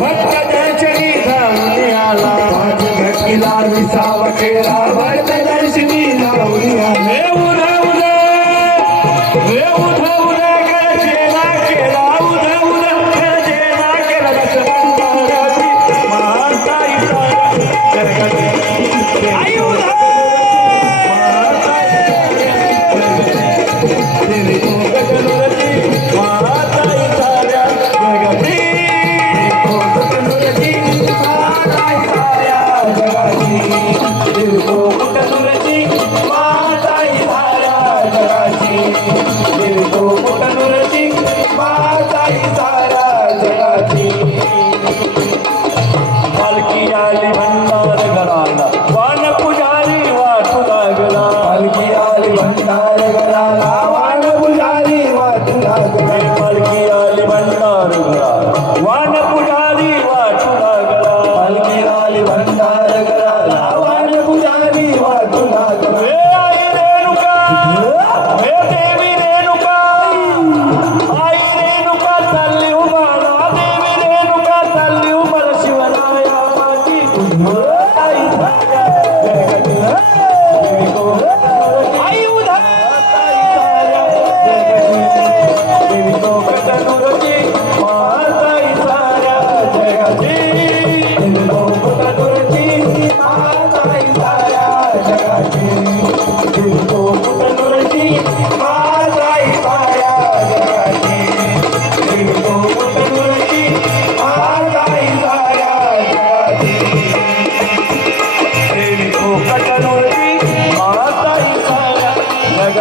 भक्त दर्शनी धावून आला भक्त घटकीला विसावा केला भट देवी